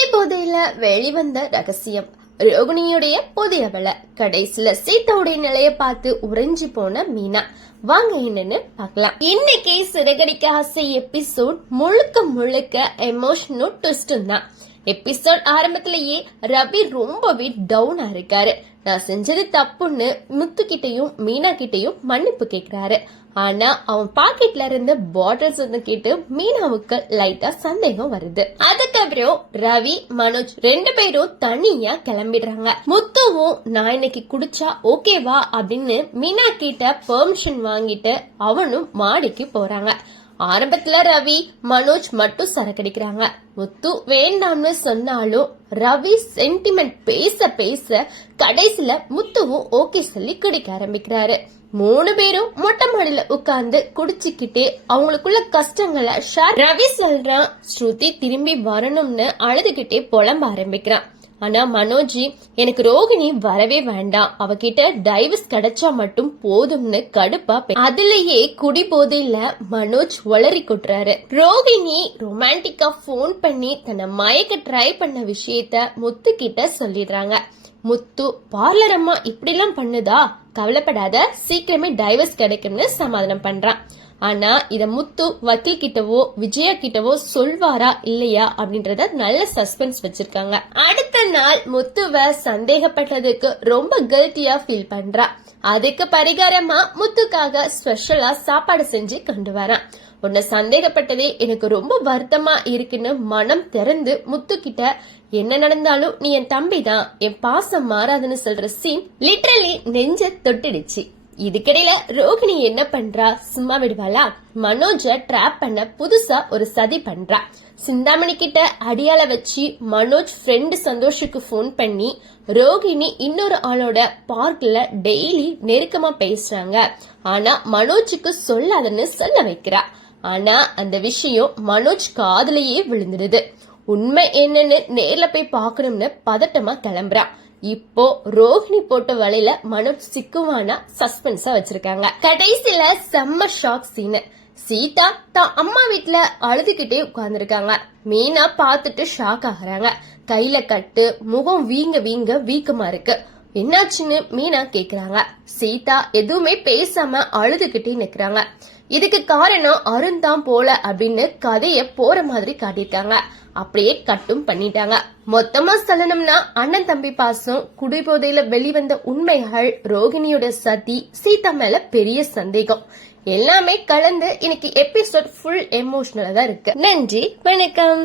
குடிபோதையில வெளிவந்த ரகசியம். ரோகிணியுடைய புதிய வேலை. கடைசியில சீதாவுடைய நிலைய பார்த்து உறைஞ்சி போன மீனா. வாங்க என்னன்னு பார்க்கலாம். இன்னைக்கு சிறகடிக்க ஆசை எபிசோட் முழுக்க முழுக்க எமோஷனல் ட்விஸ்ட் தான். எபிசோட் ஆரம்பத்திலேயே ரவி ரொம்பவே டவுனா இருக்காரு. நான் செஞ்சது தப்புன்னு முத்து கிட்டையும் மீனா கிட்டையும் மன்னிப்பு கேக்குறாரு. ஆனா அவன் பாக்கெட்ல இருந்த பாட்டில்ஸ் கேட்டு மீனாவுக்கு லைட்டா சந்தேகம் வருது. அதுக்கப்புறம் ரவி மனோஜ் 2 பேரும் தனியா கிளம்பிடுறாங்க. முத்துவும் நான் இன்னைக்கு குடிச்சா ஓகேவா அப்படின்னு மீனா கிட்ட பெர்மிஷன் வாங்கிட்டு அவனும் மாடிக்கு போறாங்க. ஆரம்பத்துல ரவி மனோஜ் மட்டும் சரக்கடிக்கிறாங்க. முத்து வேண்டாம்னு சொன்னாலும் ரவி சென்டிமெண்ட் பேச பேச கடைசியில முத்துவும் ஓகே சொல்லி குடிக்க ஆரம்பிக்கிறாரு. 3 பேரும் மொட்டை மாடியில உட்கார்ந்து குடிச்சுக்கிட்டே அவங்களுக்குள்ள கஷ்டங்களை ஷேர். ரவி சொல்றான், ஸ்ருதி திரும்பி வரணும்னு அழுதுகிட்டே புலம்ப ஆரம்பிக்கிறான். ஆனா மனோஜி, எனக்கு ரோகிணி வரவே வேண்டாம், அவகிட்ட டைவர்ஸ் கிடைச்சா மட்டும் போதும்னு கடுப்பா. அதுலயே குடி போதையில மனோஜ் ஒளறி கொட்டுறாரு. ரோகிணி ரொமான்டிக்கா போன் பண்ணி தன்னை மயக்க ட்ரை பண்ண விஷயத்த முத்து கிட்ட சொல்லிடுறாங்க. முத்து, பார்லர் அம்மா இப்படி எல்லாம் பண்ணுதா, கவலைப்படாத, சீக்கிரமே டைவர்ஸ் கிடைக்கும்னு சமாதானம் பண்றான். ஆனா இத முத்து வக்கீல் கிட்டவோ விஜயா கிட்டவோ சொல்வாரா இல்லையா அப்படின்றத நல்ல சஸ்பென்ஸ் வச்சிருக்காங்க. அடுத்த நாள் முத்துவ சந்தேகப்பட்டதுக்கு ரொம்ப கில்ட்டியா ஃபீல் பண்றா. அதுக்கு பரிகாரமா முத்துக்காக ஸ்பெஷலா சாப்பாடு செஞ்சு கொண்டு வரான். உன்னை சந்தேகப்பட்டதே எனக்கு ரொம்ப வருத்தமா இருக்குன்னு மனம் திறந்து முத்து கிட்ட, என்ன நடந்தாலும் நீ என் தம்பி தான், என் பாசம் மாறாதுன்னு சொல்ற சீன் லிட்டரலி நெஞ்ச தொட்டுடுச்சு. இதுக்கிடையில ரோகிணி என்ன பண்றா, சும்மா விடுவாளா? மனோஜ ட்ராப் பண்ண புதுசா ஒரு சதி பண்றா. சிந்தாமணி கிட்ட அடியால வச்சு மனோஜ் ஃப்ரெண்ட் சந்தோஷுக்கு போன் பண்ணி ரோகிணி இன்னொரு ஆளோட பார்க்ல டெய்லி நெருக்கமா பேசுறாங்க, ஆனா மனோஜுக்கு சொல்லாதன்னு சொல்ல வைக்கிறா. ஆனா அந்த விஷயம் மனோஜ் காதுலயே விழுந்துடுது. உண்மை என்னன்னு நேர்ல போய் பாக்கணும்னு பதட்டமா கிளம்புறா. இப்போ ரோஹிணி போட்ட வலையில மனோஜ் சிக்குவானா சஸ்பென்ஸா வச்சிருக்காங்க. கடைசியில செம்ம ஷாக் சீன். சீதா தான் அம்மா வீட்டுல அழுதுகிட்டே உட்கார்ந்துருக்காங்க. மீனா பாத்துட்டு ஷாக் ஆகுறாங்க. கையில கட்டு, முகம் வீங்க வீங்க வீக்கமா இருக்கு. என்னாச்சுன்னு மீனா கேக்குறாங்க. சீதா எதுவுமே பேசாம அழுதுகிட்டே நிக்கிறாங்க. இதுக்கு காரணம் அருண் தான் போல அப்படின்னு கதைய போற மாதிரி காட்டியிருக்காங்க. அப்படியே கட்டும் பண்ணிட்டாங்க. மொத்தமா சொல்லணும்னா அண்ணன் தம்பி பாசம், குடிபோதையில வெளிவந்த உண்மைகள், ரோகிணியோட சதி, சீதா மேல பெரிய சந்தேகம் எல்லாமே கலந்து இன்னைக்கு எபிசோட் ஃபுல் எமோஷனலா தான் இருக்கு. நன்றி, வணக்கம்.